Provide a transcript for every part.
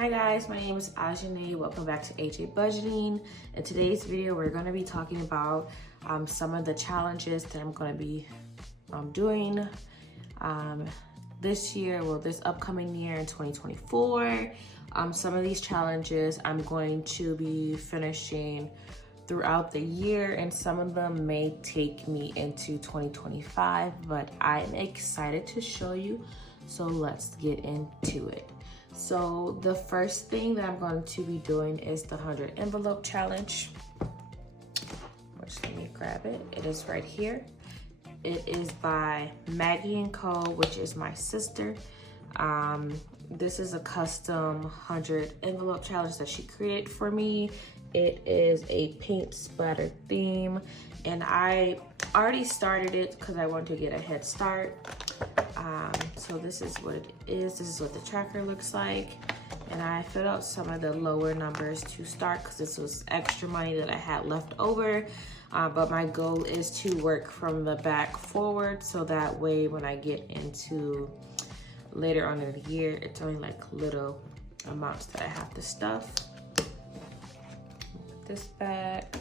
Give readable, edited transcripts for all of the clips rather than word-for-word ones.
Hi guys, my name is Ajane. Welcome back to AJ Budgeting. In today's video, we're going to be talking about some of the challenges that I'm going to be doing this upcoming year in 2024. Some of these challenges I'm going to be finishing throughout the year, and some of them may take me into 2025, but I'm excited to show you. So let's get into it. So the first thing that I'm going to be doing is the 100 envelope challenge. Just let me grab it. It is right here. It is by Maggie & Co., which is my sister. This is a custom 100 envelope challenge that she created for me. It is a paint splatter theme, and I already started it because I wanted to get a head start. So this is what it is. This is what the tracker looks like. And I filled out some of the lower numbers to start because this was extra money that I had left over. But my goal is to work from the back forward, so that way when I get into later on in the year, it's only like little amounts that I have to stuff. Put this back.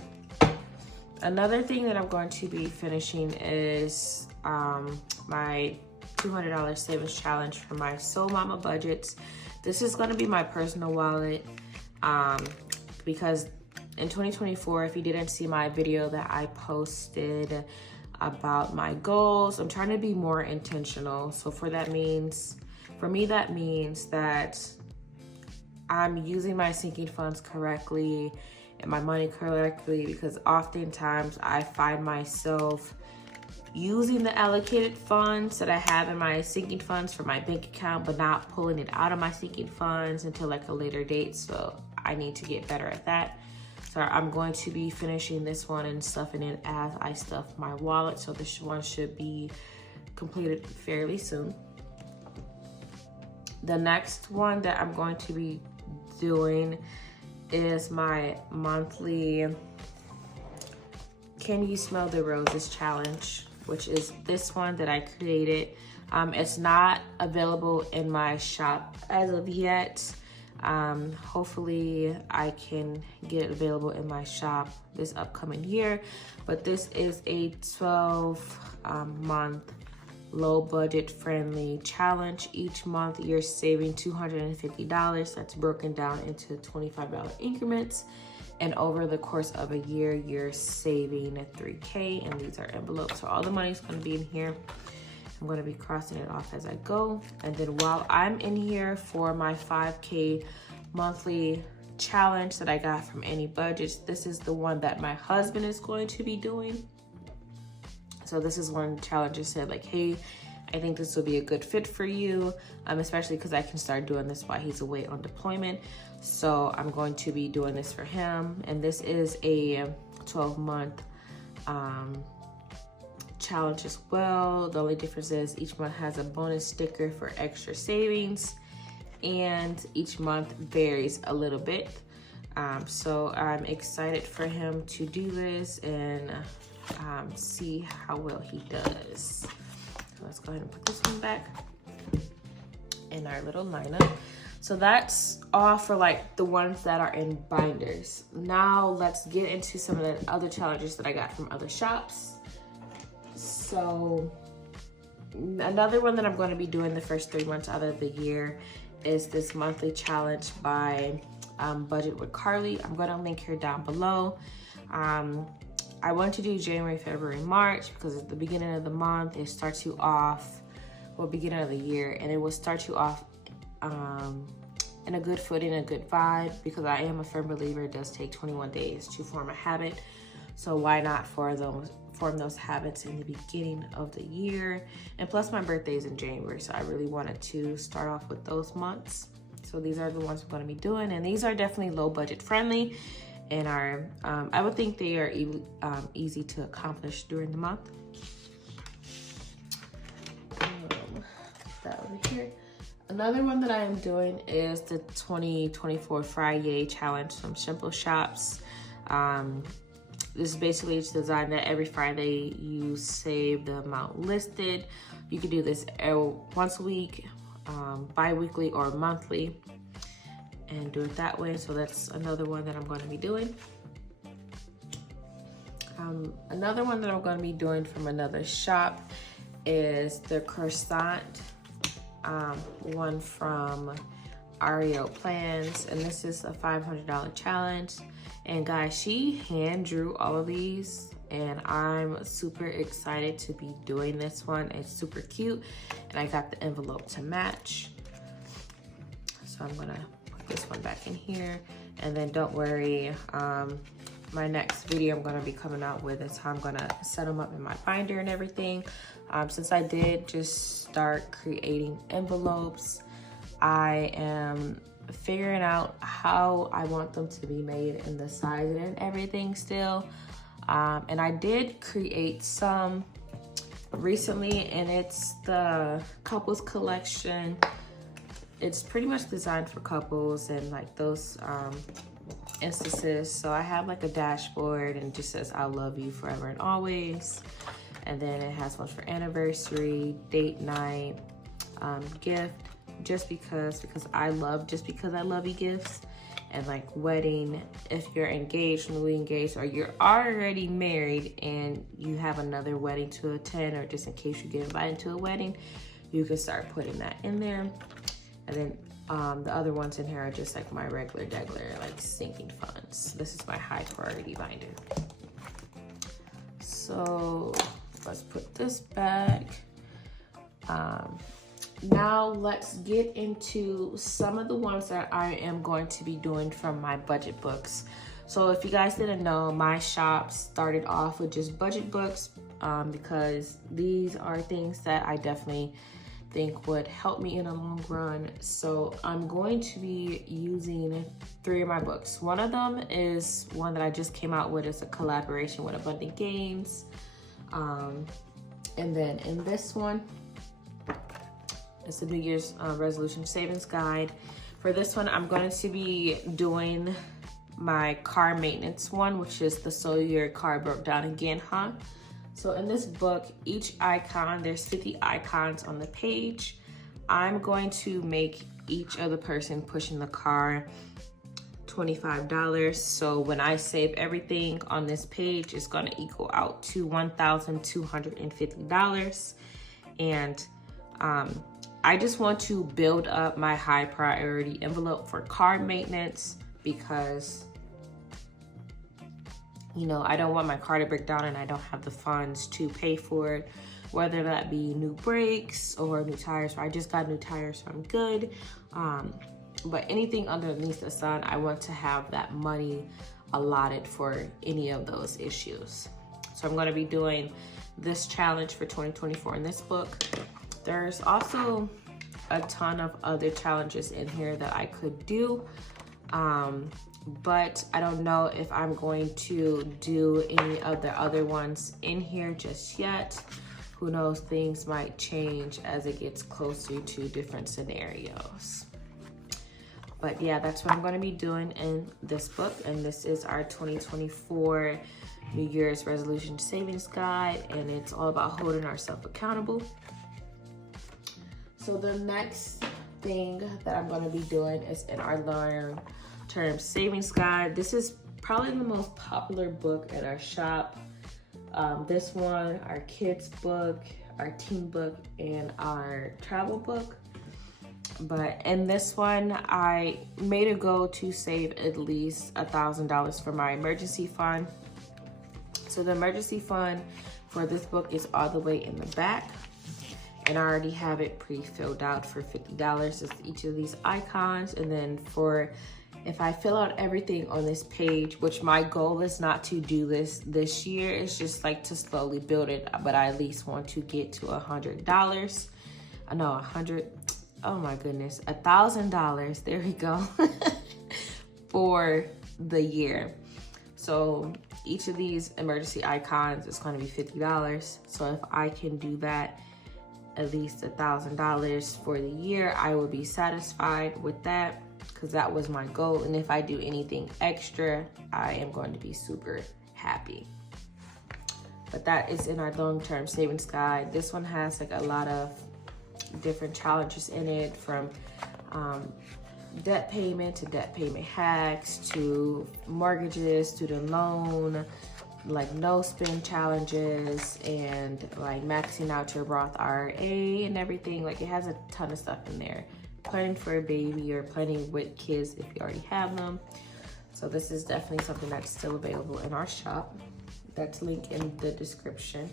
Another thing that I'm going to be finishing is my $200 savings challenge for my Soul Mama budgets. This is going to be my personal wallet because in 2024, if you didn't see my video that I posted about my goals, I'm trying to be more intentional. So for me, that means that I'm using my sinking funds correctly and my money correctly, because oftentimes I find myself using the allocated funds that I have in my sinking funds for my bank account, but not pulling it out of my sinking funds until like a later date. So I need to get better at that. So I'm going to be finishing this one and stuffing it as I stuff my wallet. So this one should be completed fairly soon. The next one that I'm going to be doing is my monthly Can You Smell the Roses challenge, which is this one that I created. It's not available in my shop as of yet. Hopefully I can get it available in my shop this upcoming year, but this is a 12-month low budget friendly challenge. Each month you're saving $250. That's broken down into $25 increments. And over the course of a year, you're saving $3K, and these are envelopes. So all the money is going to be in here. I'm going to be crossing it off as I go. And then while I'm in here for my 5K monthly challenge that I got from Any Budgets, this is the one that my husband is going to be doing. So this is one challenger said like, hey, I think this will be a good fit for you, especially because I can start doing this while he's away on deployment. So I'm going to be doing this for him. And this is a 12-month challenge as well. The only difference is each month has a bonus sticker for extra savings, and each month varies a little bit. So I'm excited for him to do this and see how well he does. So let's go ahead and put this one back in our little lineup. So that's all for like the ones that are in binders. Now let's get into some of the other challenges that I got from other shops. So another one that I'm going to be doing the first 3 months out of the year is this monthly challenge by Budget with Carly. I'm going to link her down below. I want to do January, February, March because at the beginning of the month, it starts you off, well, beginning of the year, and it will start you off in a good footing, a good vibe, because I am a firm believer it does take 21 days to form a habit. So why not form those habits in the beginning of the year? And plus my birthday is in January, so I really wanted to start off with those months. So these are the ones I'm going to be doing, and these are definitely low budget friendly, and are I would think they are easy to accomplish during the month. That over here. Another one that I am doing is the 2024 fri-yay challenge from Simple Shops. This is basically designed that every Friday you save the amount listed. You can do this once a week, bi-weekly or monthly. and do it that way. So that's another one that I'm going to be doing. Another one that I'm going to be doing from another shop is the croissant one from Ario Plans, and this is a $500 challenge. And guys, she hand drew all of these, and I'm super excited to be doing this one. It's super cute, and I got the envelope to match. So I'm gonna put this one back in here, and then don't worry, my next video I'm gonna be coming out with is how I'm gonna set them up in my binder and everything. Since I did just start creating envelopes, I am figuring out how I want them to be made and the size and everything still. And I did create some recently, and it's the couples collection. It's pretty much designed for couples and like those instances. So I have like a dashboard, and it just says I love you forever and always. And then it has ones for anniversary, date night, gift, just because I love you gifts, and like wedding, if you're engaged, newly engaged, or you're already married and you have another wedding to attend, or just in case you get invited to a wedding, you can start putting that in there. And then the other ones in here are just like my regular like sinking funds. This is my high priority binder. So let's put this back. Now let's get into some of the ones that I am going to be doing from my budget books. So if you guys didn't know, my shop started off with just budget books because these are things that I definitely think would help me in the long run. So I'm going to be using 3 of my books. One of them is one that I just came out with. It's a collaboration with Abundant Games. And then in this one, it's the New Year's Resolution Savings Guide. For this one, I'm going to be doing my car maintenance one, which is the So Your Car Broke Down Again, huh? So in this book, each icon, there's 50 icons on the page. I'm going to make each other person pushing the car $25. So when I save everything on this page, it's gonna equal out to $1,250. And I just want to build up my high priority envelope for car maintenance because, you know, I don't want my car to break down and I don't have the funds to pay for it, whether that be new brakes or new tires. So I just got new tires, so I'm good. But anything underneath the sun, I want to have that money allotted for any of those issues. So I'm gonna be doing this challenge for 2024 in this book. There's also a ton of other challenges in here that I could do. But I don't know if I'm going to do any of the other ones in here just yet. Who knows, things might change as it gets closer to different scenarios. But yeah, that's what I'm going to be doing in this book. And this is our 2024 New Year's Resolution Savings Guide. And it's all about holding ourselves accountable. So the next thing that I'm going to be doing is in our long-term savings guide. This is probably the most popular book at our shop. This one, our kids book, our teen book, and our travel book. But in this one, I made a goal to save at least $1,000 for my emergency fund. So the emergency fund for this book is all the way in the back. And I already have it pre-filled out for $50. It's each of these icons. And then if I fill out everything on this page, which my goal is not to do this year, it's just like to slowly build it, but I at least want to get to $100. Oh my goodness, $1,000, there we go, for the year. So each of these emergency icons is gonna be $50. So if I can do that, at least $1,000 for the year, I will be satisfied with that because that was my goal. And if I do anything extra, I am going to be super happy. But that is in our long-term savings guide. This one has like a lot of different challenges in it, from debt payment to debt payment hacks to mortgages, student loan, like no spend challenges, and like maxing out your Roth IRA and everything. Like it has a ton of stuff in there. Planning for a baby or planning with kids if you already have them. So this is definitely something that's still available in our shop. That's linked in the description.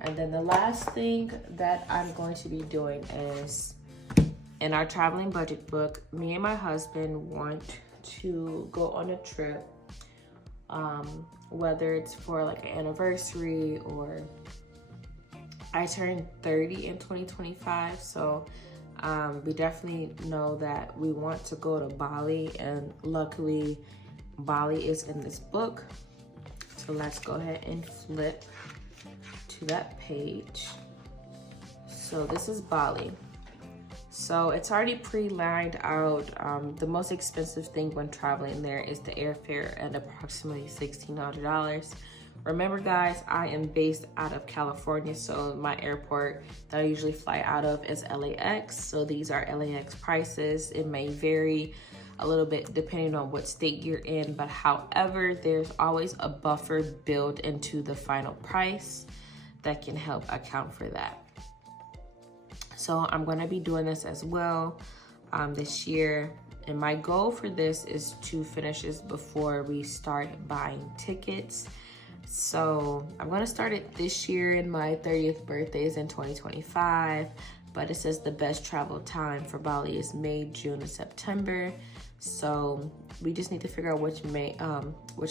And then the last thing that I'm going to be doing is, in our traveling budget book, me and my husband want to go on a trip, whether it's for like an anniversary or I turned 30 in 2025. So we definitely know that we want to go to Bali, and luckily Bali is in this book. So let's go ahead and flip to that page. So this is Bali. So it's already pre-lined out. The most expensive thing when traveling there is the airfare at approximately $1,600. Remember guys, I am based out of California, so my airport that I usually fly out of is LAX. So these are LAX prices. It may vary a little bit depending on what state you're in, but however, there's always a buffer built into the final price that can help account for that. So I'm gonna be doing this as well this year. And my goal for this is to finish this before we start buying tickets. So I'm gonna start it this year, and my 30th birthday is in 2025, but it says the best travel time for Bali is May, June, and September. So we just need to figure out which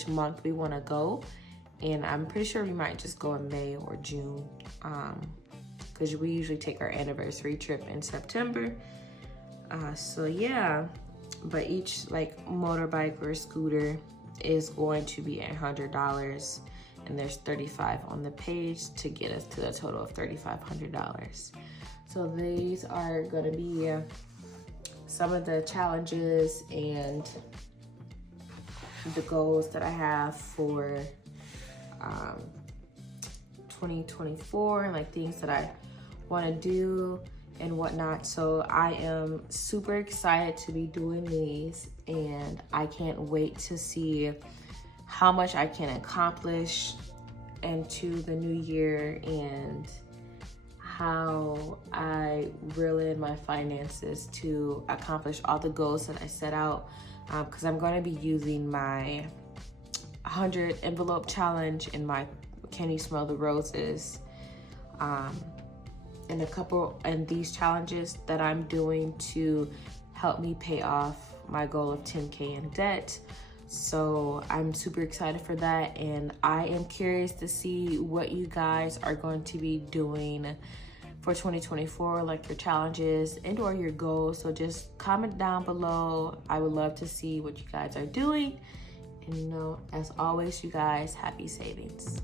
month we wanna go. And I'm pretty sure we might just go in May or June, because we usually take our anniversary trip in September. So yeah, but each like motorbike or scooter is going to be $100, and there's 35 on the page to get us to a total of $3,500. So these are gonna be some of the challenges and the goals that I have for 2024, and like things that I want to do and whatnot. So I am super excited to be doing these, and I can't wait to see how much I can accomplish into the new year and how I reel in my finances to accomplish all the goals that I set out, because I'm going to be using my 100 envelope challenge and my Can You Smell the Roses, and these challenges that I'm doing to help me pay off my goal of 10K in debt. So I'm super excited for that, and I am curious to see what you guys are going to be doing for 2024, like your challenges and or your goals. So just comment down below. I would love to see what you guys are doing. And as always, you guys, happy savings.